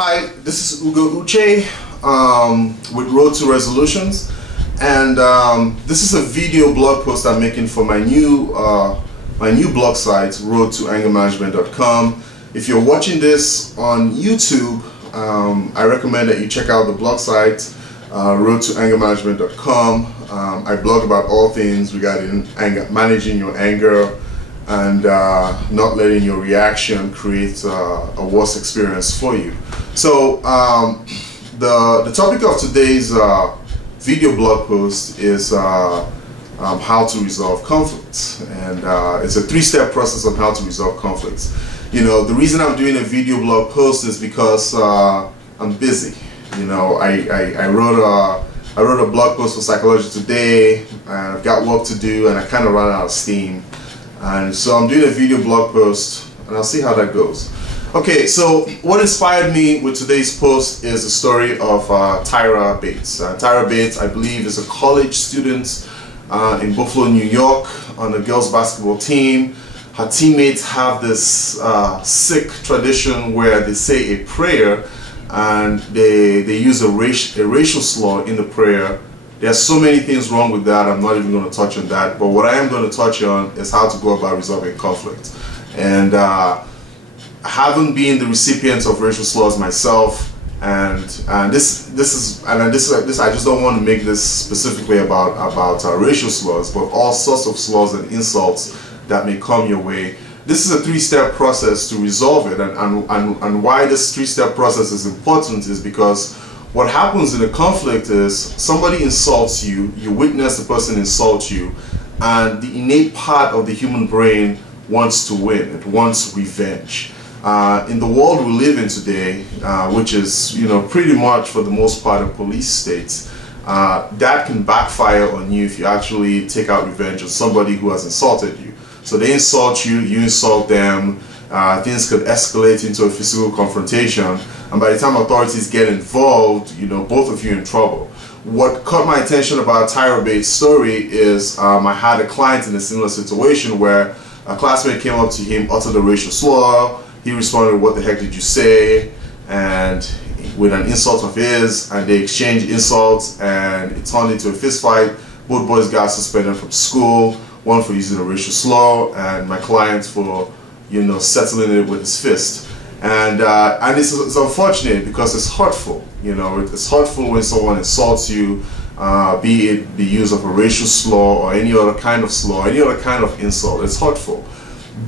Hi, this is Uche with Road to Resolutions, and this is a video blog post I'm making for my new blog site, roadtoangermanagement.com. If you're watching this on YouTube, I recommend that you check out the blog site, roadtoangermanagement.com. I blog about all things regarding anger, managing your anger, and not letting your reaction create a worse experience for you. So the topic of today's video blog post is how to resolve conflicts, and it's a three-step process on how to resolve conflicts. You know, the reason I'm doing a video blog post is because I'm busy. You know, I wrote a blog post for Psychology Today, and I've got work to do, and I kind of ran out of steam. And so I'm doing a video blog post, and I'll see how that goes. Okay, so what inspired me with today's post is the story of Tyra Bates. Tyra Bates, I believe, is a college student in Buffalo, New York, on the girls' basketball team. Her teammates have this sick tradition where they say a prayer, and they use a racial slur in the prayer. There's so many things wrong with that. I'm not even going to touch on that. But what I am going to touch on is how to go about resolving conflict. And having been the recipient of racial slurs myself, and this I just don't want to make this specifically about racial slurs, but all sorts of slurs and insults that may come your way. This is a three-step process to resolve it, and why this three-step process is important is because what happens in a conflict is somebody insults you, you witness the person insult you, and the innate part of the human brain wants to win. It wants revenge. In the world we live in today, which is, you know, pretty much for the most part a police state, that can backfire on you if you actually take out revenge on somebody who has insulted you. So they insult you, you insult them, things could escalate into a physical confrontation, and by the time authorities get involved, you know, both of you in trouble. What caught my attention about Tyra Bates' story is I had a client in a similar situation where a classmate came up to him, uttered a racial slur. He responded, "What the heck did you say?" and with an insult of his, and they exchanged insults, and it turned into a fist fight. Both boys got suspended from school, one for using a racial slur, and my client for, you know, settling it with his fist. And it's unfortunate because it's hurtful. You know, it's hurtful when someone insults you, be it the use of a racial slur or any other kind of slur, any other kind of insult. It's hurtful,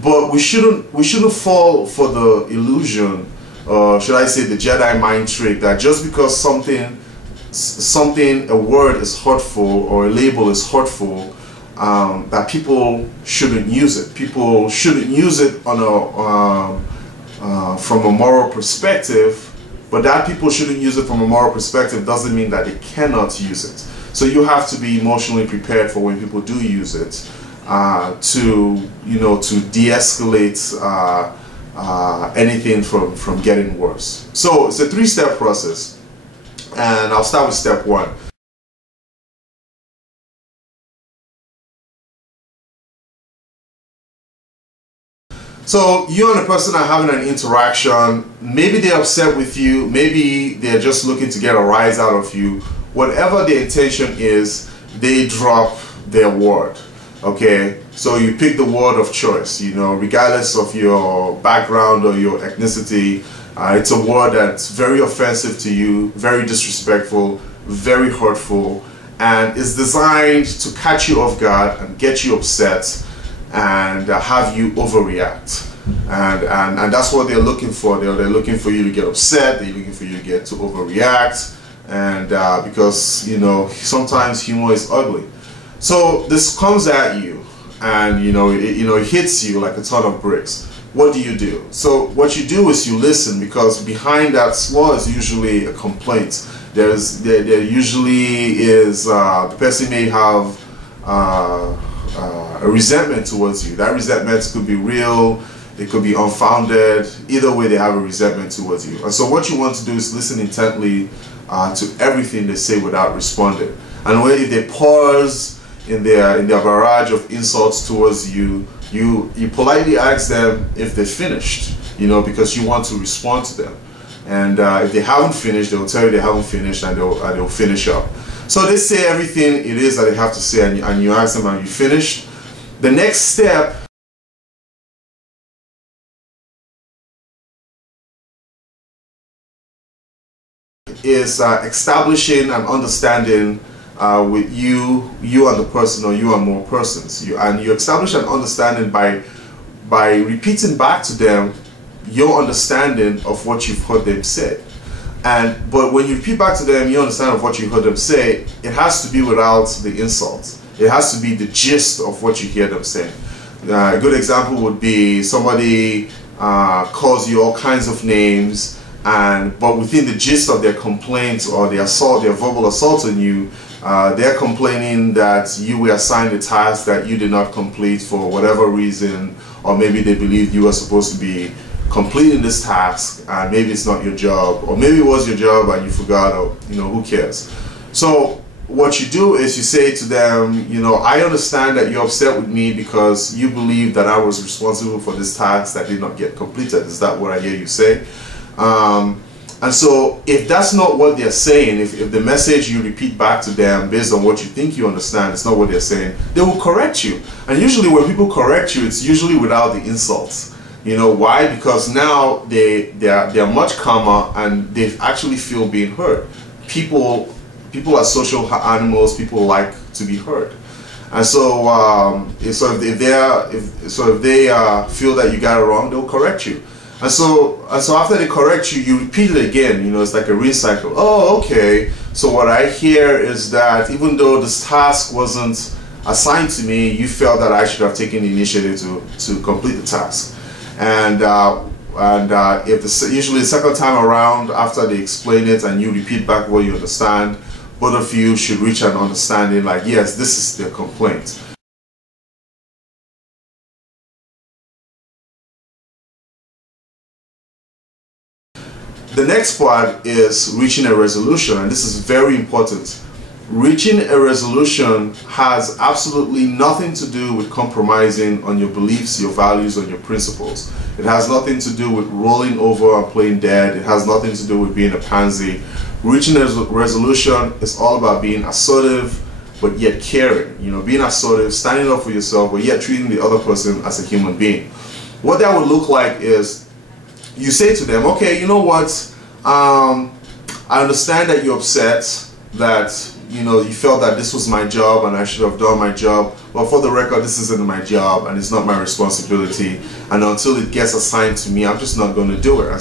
but we shouldn't fall for the illusion, should I say the Jedi mind trick, that just because a word is hurtful or a label is hurtful, that people shouldn't use it. People shouldn't use it on from a moral perspective, but that people shouldn't use it from a moral perspective doesn't mean that they cannot use it. So you have to be emotionally prepared for when people do use it, to de-escalate anything from getting worse. So it's a three-step process, and I'll start with step one. So you and the person are having an interaction. Maybe they're upset with you. Maybe they're just looking to get a rise out of you. Whatever their intention is, they drop their word. Okay? So you pick the word of choice, you know, regardless of your background or your ethnicity. It's a word that's very offensive to you, very disrespectful, very hurtful, and is designed to catch you off guard and get you upset and have you overreact, and that's what they're looking for. They're looking for you to get upset. They're looking for you to overreact, and because, you know, sometimes humor is ugly. So this comes at you, and it hits you like a ton of bricks. What do you do? So what you do is you listen, because behind that slur is usually a complaint. There usually is the person may have a resentment towards you. That resentment could be real, it could be unfounded. Either way, they have a resentment towards you. And so what you want to do is listen intently to everything they say without responding. And if they pause in their barrage of insults towards you, you politely ask them if they're finished, you know, because you want to respond to them. And if they haven't finished, they'll tell you they haven't finished, and they'll finish up. So they say everything it is that they have to say, and you ask them, are you finished? The next step is establishing an understanding with you and the person, or you and more persons. You establish an understanding by repeating back to them your understanding of what you've heard them say. But when you repeat back to them your understanding of what you heard them say, it has to be without the insults. It has to be the gist of what you hear them say. A good example would be somebody calls you all kinds of names, but within the gist of their complaints or their verbal assault on you, they're complaining that you were assigned a task that you did not complete for whatever reason, or maybe they believed you were supposed to be completing this task, and maybe it's not your job, or maybe it was your job and you forgot, or who cares. So what you do is you say to them, I understand that you're upset with me because you believe that I was responsible for this task that did not get completed. Is that what I hear you say? And so if that's not what they're saying, if the message you repeat back to them based on what you think you understand is not what they're saying, they will correct you. And usually when people correct you, it's usually without the insults. Why? Because now they're much calmer, and they actually feel being heard. People are social animals. People like to be heard. And so if they feel that you got it wrong, they'll correct you. And so after they correct you, you repeat it again. It's like a recycle. Oh, okay. So what I hear is that even though this task wasn't assigned to me, you felt that I should have taken the initiative to complete the task. And usually the second time around, after they explain it and you repeat back what you understand, both of you should reach an understanding like, yes, this is their complaint. The next part is reaching a resolution, and this is very important. Reaching a resolution has absolutely nothing to do with compromising on your beliefs, your values, or your principles. It has nothing to do with rolling over and playing dead. It has nothing to do with being a pansy. Reaching a resolution is all about being assertive, but yet caring. Being assertive, standing up for yourself, but yet treating the other person as a human being. What that would look like is you say to them, okay, you know what? I understand that you're upset, that you felt that this was my job and I should have done my job, but for the record, this isn't my job and it's not my responsibility, and until it gets assigned to me, I'm just not going to do it.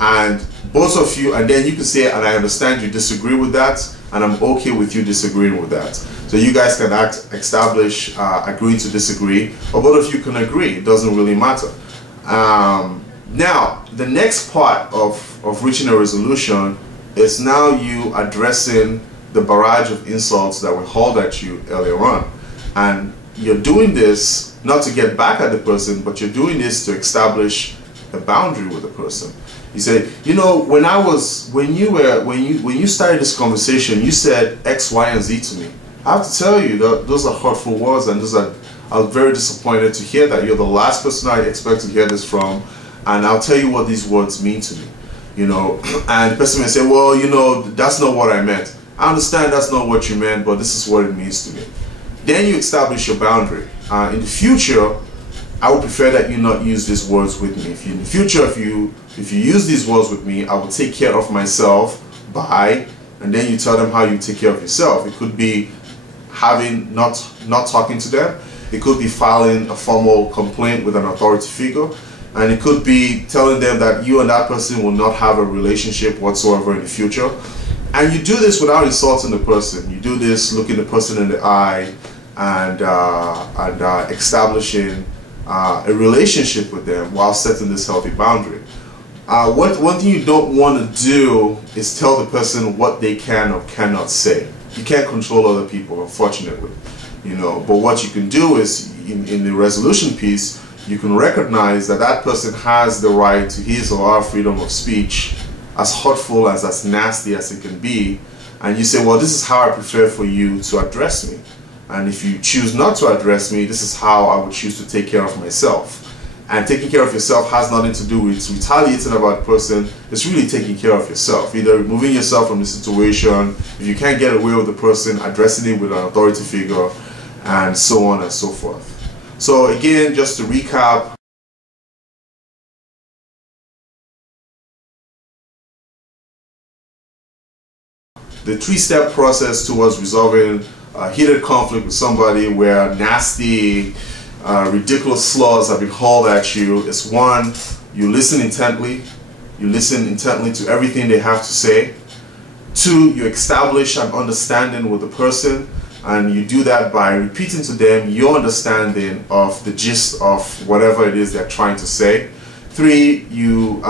And both of you, and then you can say, and I understand you disagree with that, and I'm okay with you disagreeing with that. So you guys can establish agreeing to disagree, or both of you can agree. It doesn't really matter. Now, the next part of reaching a resolution is now you addressing the barrage of insults that were hauled at you earlier on. And you're doing this not to get back at the person, but you're doing this to establish a boundary with the person. You say, when you started this conversation, you said X, Y, and Z to me. I have to tell you that those are hurtful words, and I'm very disappointed to hear that. You're the last person I expect to hear this from, and I'll tell you what these words mean to me. And the person may say, well, that's not what I meant. I understand that's not what you meant, but this is what it means to me. Then you establish your boundary. In the future, I would prefer that you not use these words with me. In the future, if you use these words with me, I will take care of myself by, and then you tell them how you take care of yourself. It could be not talking to them. It could be filing a formal complaint with an authority figure. And it could be telling them that you and that person will not have a relationship whatsoever in the future. And you do this without insulting the person. You do this looking the person in the eye and establishing a relationship with them while setting this healthy boundary. One thing you don't want to do is tell the person what they can or cannot say. You can't control other people, unfortunately. But what you can do is, in the resolution piece, you can recognize that that person has the right to his or her freedom of speech, as hurtful as nasty as it can be, and you say, well, this is how I prefer for you to address me, and if you choose not to address me, this is how I would choose to take care of myself. And taking care of yourself has nothing to do with retaliating about the person. It's really taking care of yourself, either removing yourself from the situation. If you can't get away with the person, addressing it with an authority figure, and so on and so forth. So again, just to recap, the three-step process towards resolving heated conflict with somebody where nasty, ridiculous slurs have been hauled at you is: one, you listen intently. You listen intently to everything they have to say. Two, you establish an understanding with the person, and you do that by repeating to them your understanding of the gist of whatever it is they're trying to say. Three, you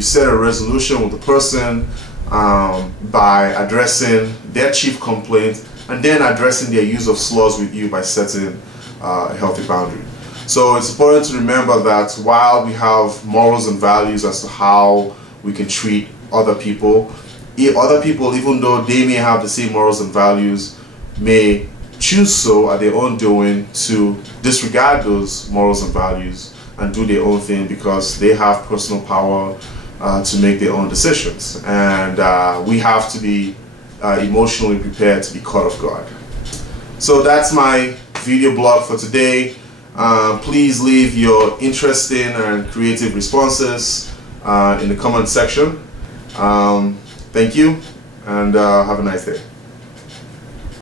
set a resolution with the person by addressing their chief complaint, and then addressing their use of slurs with you by setting a healthy boundary. So it's important to remember that while we have morals and values as to how we can treat other people, even though they may have the same morals and values, may choose so at their own doing to disregard those morals and values and do their own thing because they have personal power to make their own decisions. And we have to be emotionally prepared to be caught off guard. So that's my video blog for today. Please leave your interesting and creative responses in the comment section. Thank you, and have a nice day.